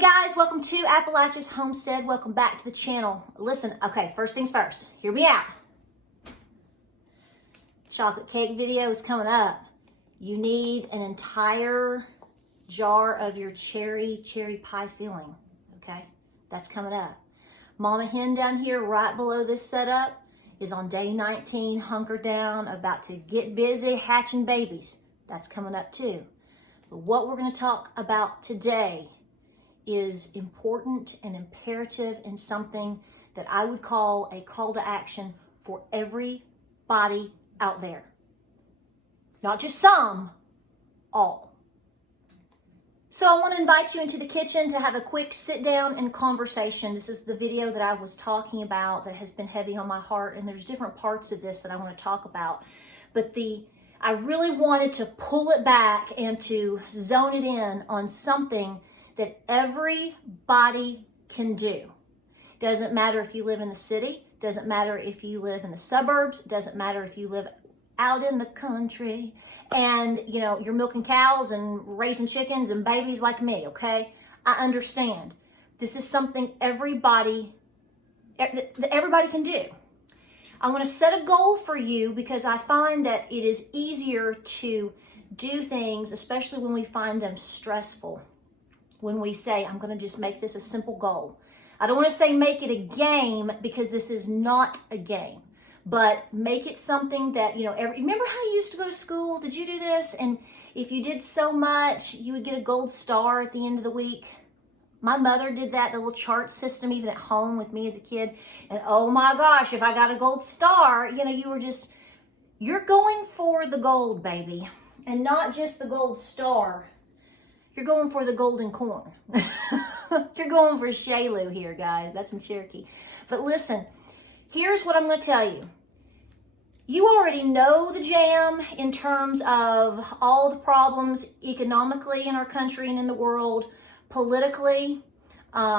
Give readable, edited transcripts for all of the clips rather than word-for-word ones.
Hey guys, welcome to Appalachia's Homestead. Welcome back to the channel. Listen, okay, first things first, hear me out. Chocolate cake video is coming up. You need an entire jar of your cherry pie filling, okay? That's coming up. Mama hen down here right below this setup is on day 19, hunkered down, about to get busy hatching babies. That's coming up too. But what we're gonna talk about today is important and imperative and something that I would call a call to action for everybody out there. Not just some, all. So I want to invite you into the kitchen to have a quick sit down and conversation. This is the video that I was talking about that has been heavy on my heart, and there's different parts of this that I want to talk about. But I really wanted to pull it back and to zone it in on something that everybody can do. Doesn't matter if you live in the city, doesn't matter if you live in the suburbs, doesn't matter if you live out in the country and you're milking cows and raising chickens and babies like me, okay? I understand. This is something everybody can do. I want to set a goal for you because I find that it is easier to do things, especially when we find them stressful. When we say, I'm going to just make this a simple goal. I don't want to say make it a game because this is not a game, but make it something that, remember how you used to go to school? Did you do this? And if you did so much, you would get a gold star at the end of the week. My mother did that, the little chart system, even at home with me as a kid. And oh my gosh, if I got a gold star, you're going for the gold, baby. And not just the gold star. You're going for the golden corn. You're going for Shalu here, guys. That's in Cherokee. But listen, here's what I'm going to tell you. You already know the jam in terms of all the problems economically in our country and in the world, politically,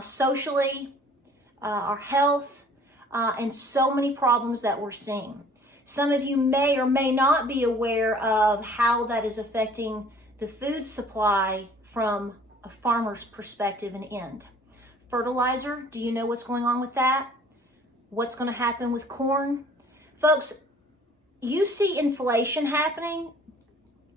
socially, our health, and so many problems that we're seeing. Some of you may or may not be aware of how that is affecting the food supply from a farmer's perspective and end. Fertilizer, do you know what's going on with that? What's going to happen with corn? Folks, you see inflation happening.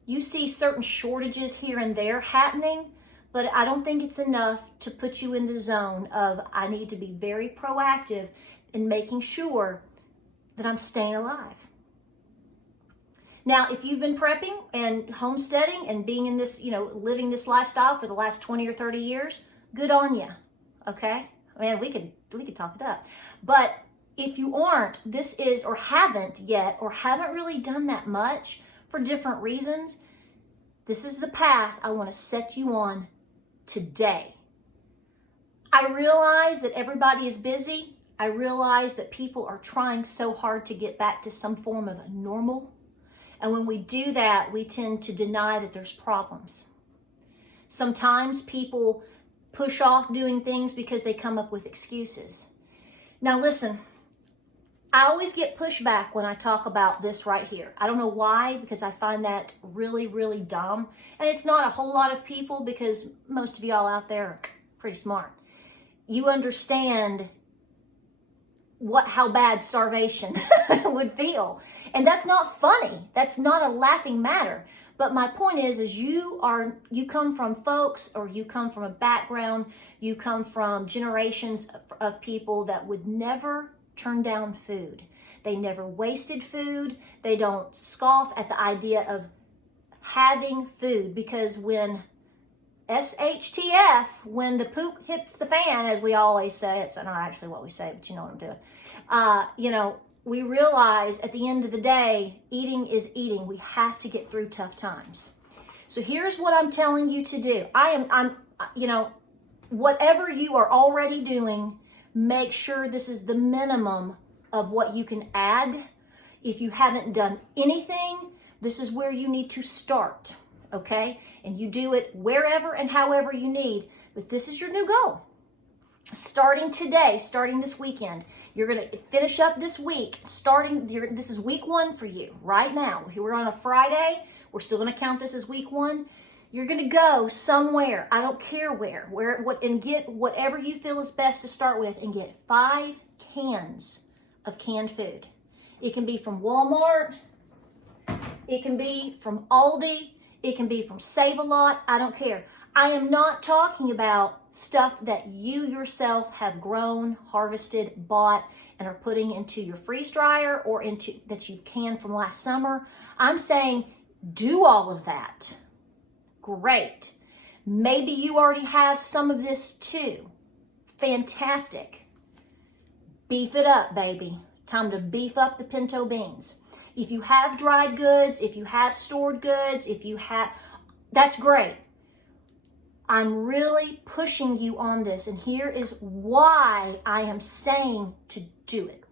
You see certain shortages here and there happening, but I don't think it's enough to put you in the zone of I need to be very proactive in making sure that I'm staying alive. Now, if you've been prepping and homesteading and being in this, living this lifestyle for the last 20 or 30 years, good on you, okay? I mean, we could talk it up. But if you aren't, this is, or haven't yet, or haven't really done that much for different reasons, this is the path I want to set you on today. I realize that everybody is busy. I realize that people are trying so hard to get back to some form of normal. And when we do that, we tend to deny that there's problems. Sometimes people push off doing things because they come up with excuses. Now listen, I always get pushback when I talk about this right here. I don't know why, because I find that really, really dumb. And it's not a whole lot of people because most of y'all out there are pretty smart. You understand how bad starvation would feel. And that's not funny. That's not a laughing matter. But my point is you come from folks, or you come from a background, you come from generations of people that would never turn down food. They never wasted food. They don't scoff at the idea of having food, because when SHTF, when the poop hits the fan, as we always say, it's not actually what we say, but you know what I'm doing. We realize at the end of the day, eating is eating. We have to get through tough times. So here's what I'm telling you to do. Whatever you are already doing, make sure this is the minimum of what you can add. If you haven't done anything, this is where you need to start, okay? And you do it wherever and however you need, but this is your new goal. Starting today, starting this weekend, you're going to finish up this week. This is week 1 for you right now. We're on a Friday. We're still going to count this as week 1. You're going to go somewhere, I don't care where, and get whatever you feel is best to start with, and get 5 cans of canned food. It can be from Walmart, it can be from Aldi, it can be from Save-A-Lot, I don't care. I am not talking about stuff that you yourself have grown, harvested, bought, and are putting into your freeze dryer or into that you've canned from last summer. I'm saying do all of that. Great. Maybe you already have some of this too. Fantastic. Beef it up, baby. Time to beef up the pinto beans. If you have dried goods, if you have stored goods, that's great. I'm really pushing you on this, and here is why I am saying to do it.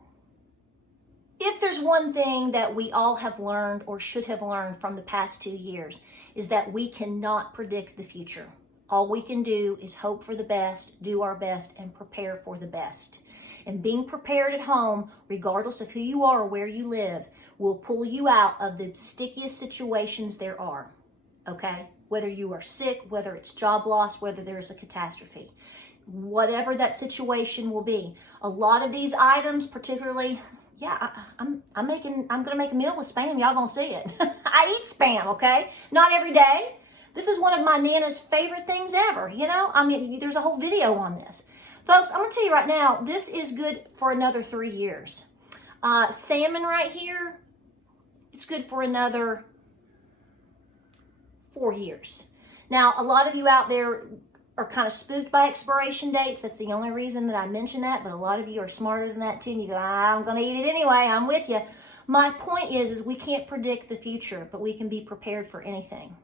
If there's one thing that we all have learned or should have learned from the past 2 years, is that we cannot predict the future. All we can do is hope for the best, do our best, and prepare for the best. And being prepared at home, regardless of who you are or where you live, will pull you out of the stickiest situations there are, okay? Whether you are sick, whether it's job loss, whether there's a catastrophe. Whatever that situation will be. A lot of these items, particularly, I'm gonna make a meal with Spam. Y'all gonna see it. I eat Spam, okay? Not every day. This is one of my Nana's favorite things ever, you know? I mean, there's a whole video on this. Folks, I'm gonna tell you right now, this is good for another 3 years. Salmon right here, it's good for another 4 years. Now, a lot of you out there are kind of spooked by expiration dates. That's the only reason that I mention that, but a lot of you are smarter than that too, and you go, I'm going to eat it anyway. I'm with you. My point is we can't predict the future, but we can be prepared for anything.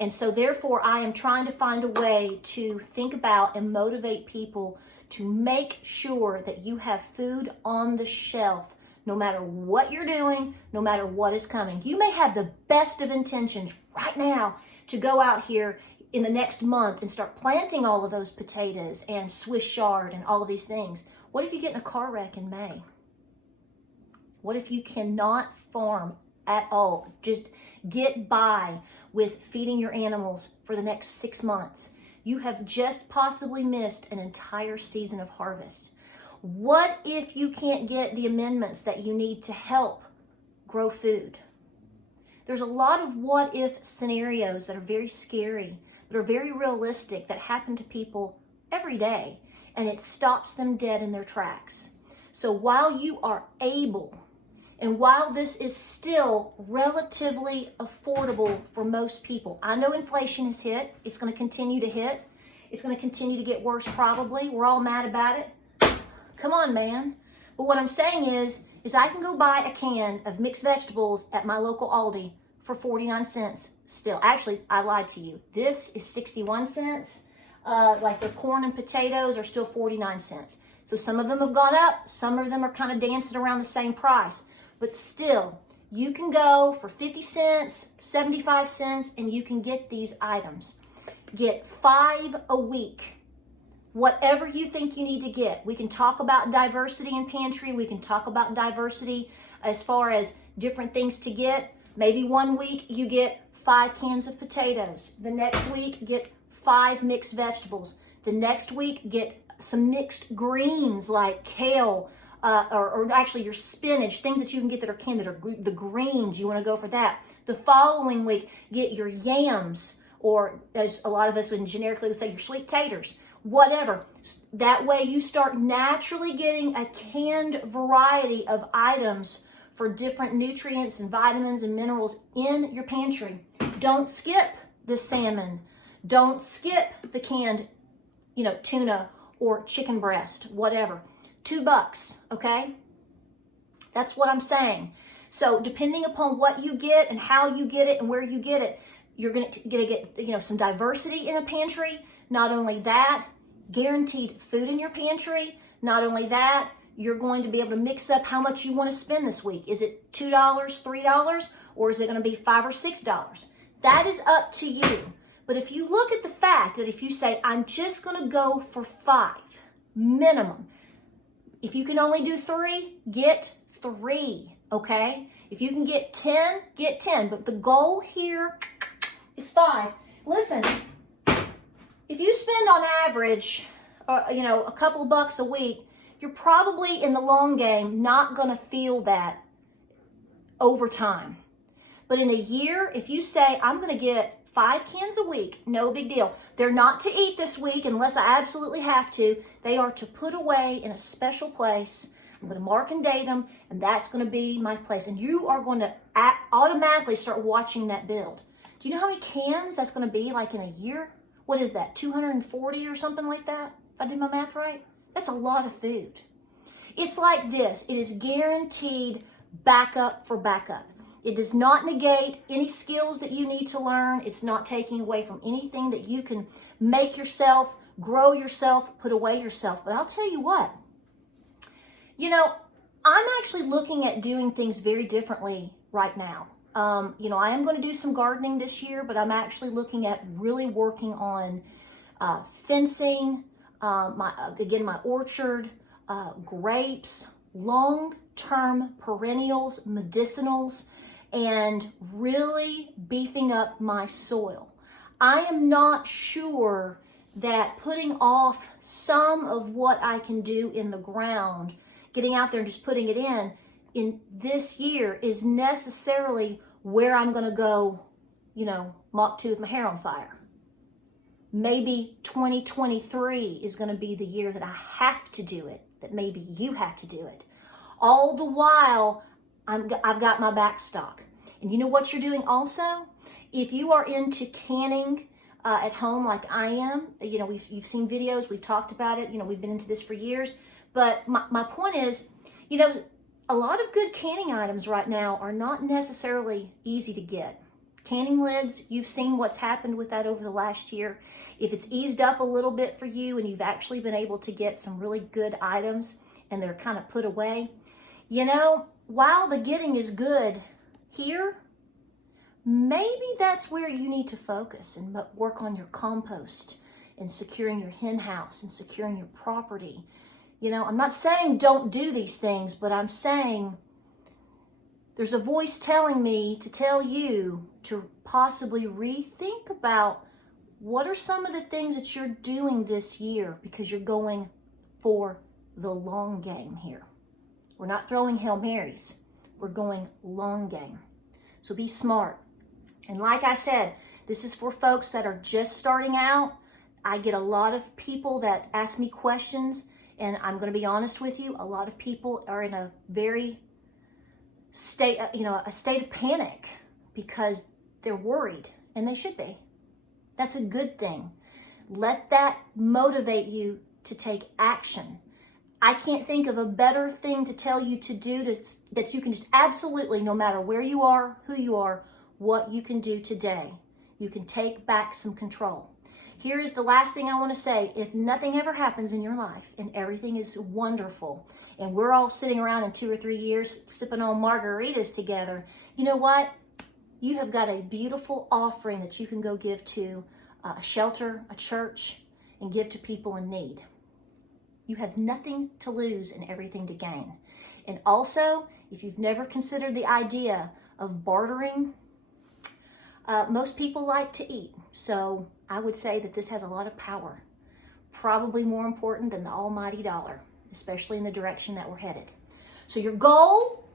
And so therefore, I am trying to find a way to think about and motivate people to make sure that you have food on the shelf, no matter what you're doing, no matter what is coming. You may have the best of intentions right now to go out here in the next month and start planting all of those potatoes and Swiss chard and all of these things. What if you get in a car wreck in May? What if you cannot farm at all? Just get by with feeding your animals for the next 6 months. You have just possibly missed an entire season of harvest. What if you can't get the amendments that you need to help grow food? There's a lot of what if scenarios that are very scary, that are very realistic, that happen to people every day, and it stops them dead in their tracks. So while you are able, and while this is still relatively affordable for most people, I know inflation has hit, it's going to continue to hit, it's going to continue to get worse probably, we're all mad about it. Come on, man. But what I'm saying is I can go buy a can of mixed vegetables at my local Aldi for 49 cents still. Actually, I lied to you. This is 61 cents. Like the corn and potatoes are still 49 cents. So some of them have gone up. Some of them are kind of dancing around the same price. But still, you can go for 50 cents, 75 cents, and you can get these items. Get 5 a week. Whatever you think you need to get. We can talk about diversity in pantry. We can talk about diversity as far as different things to get. Maybe one week you get 5 cans of potatoes. The next week, get 5 mixed vegetables. The next week, get some mixed greens like kale, or actually your spinach, things that you can get that are canned, that are the greens. You want to go for that. The following week, get your yams, or as a lot of us would generically would say, your sweet taters. Whatever. That way you start naturally getting a canned variety of items for different nutrients and vitamins and minerals in your pantry. Don't skip the salmon. Don't skip the canned, tuna or chicken breast, whatever. $2, okay? That's what I'm saying. So depending upon what you get and how you get it and where you get it, you're going to get, some diversity in a pantry. Not only that, guaranteed food in your pantry. Not only that, you're going to be able to mix up how much you want to spend this week. Is it $2, $3, or is it going to be $5 or $6? That is up to you. But if you look at the fact that if you say, I'm just going to go for 5 minimum, if you can only do 3, get 3, okay? If you can get 10, get 10. But the goal here is 5. Listen, if you spend on average, a couple of bucks a week, you're probably in the long game not going to feel that over time. But in a year, if you say, I'm going to get 5 cans a week, no big deal. They're not to eat this week unless I absolutely have to. They are to put away in a special place. I'm going to mark and date them, and that's going to be my place. And you are going to automatically start watching that build. Do you know how many cans that's going to be like in a year? What is that, 240 or something like that? If I did my math right? That's a lot of food. It's like this. It is guaranteed backup for backup. It does not negate any skills that you need to learn. It's not taking away from anything that you can make yourself, grow yourself, put away yourself. But I'll tell you what, I'm actually looking at doing things very differently right now. I am going to do some gardening this year, but I'm actually looking at really working on fencing, my orchard, grapes, long-term perennials, medicinals, and really beefing up my soil. I am not sure that putting off some of what I can do in the ground, getting out there and just putting it in this year is necessarily where I'm going to go, Mach 2 with my hair on fire. Maybe 2023 is going to be the year that I have to do it, that maybe you have to do it. All the while, I've got my backstock. And you know what you're doing also? If you are into canning at home like I am, you've seen videos, we've talked about it, we've been into this for years. But my point is, a lot of good canning items right now are not necessarily easy to get. Canning lids, you've seen what's happened with that over the last year. If it's eased up a little bit for you and you've actually been able to get some really good items and they're kind of put away, while the getting is good here, maybe that's where you need to focus and work on your compost and securing your hen house and securing your property. I'm not saying don't do these things, but I'm saying there's a voice telling me to tell you to possibly rethink about what are some of the things that you're doing this year, because you're going for the long game here. We're not throwing Hail Marys. We're going long game. So be smart. And like I said, this is for folks that are just starting out. I get a lot of people that ask me questions, and I'm going to be honest with you, a lot of people are in a very state of panic because they're worried, and they should be. That's a good thing. Let that motivate you to take action. I can't think of a better thing to tell you to do that you can just absolutely, no matter where you are, who you are, what you can do today. You can take back some control. Here is the last thing I want to say. If nothing ever happens in your life and everything is wonderful and we're all sitting around in 2 or 3 years sipping on margaritas together, you know what? You have got a beautiful offering that you can go give to a shelter, a church, and give to people in need. You have nothing to lose and everything to gain. And also, if you've never considered the idea of bartering, most people like to eat. So I would say that this has a lot of power, probably more important than the almighty dollar, especially in the direction that we're headed. So your goal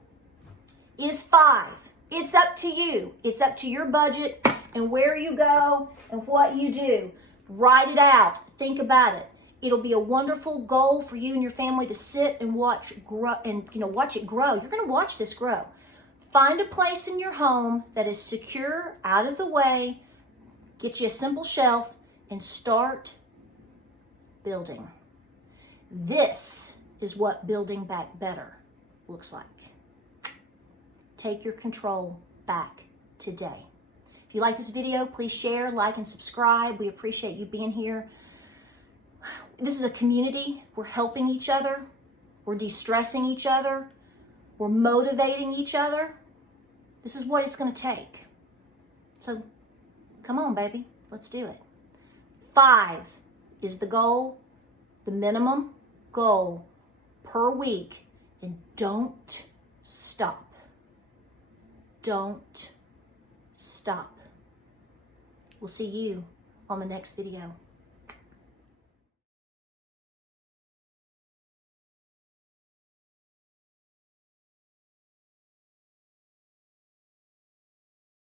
is 5. It's up to you. It's up to your budget and where you go and what you do. Write it out. Think about it. It'll be a wonderful goal for you and your family to sit and watch grow, and watch it grow. You're going to watch this grow. Find a place in your home that is secure, out of the way. Get you a simple shelf and start building. This is what building back better looks like. Take your control back today. If you like this video, please share, like, and subscribe. We appreciate you being here. This is a community. We're helping each other. We're de-stressing each other. We're motivating each other. This is what it's going to take. So come on, baby. Let's do it. 5 is the goal, the minimum goal per week. And don't stop. Don't stop. We'll see you on the next video.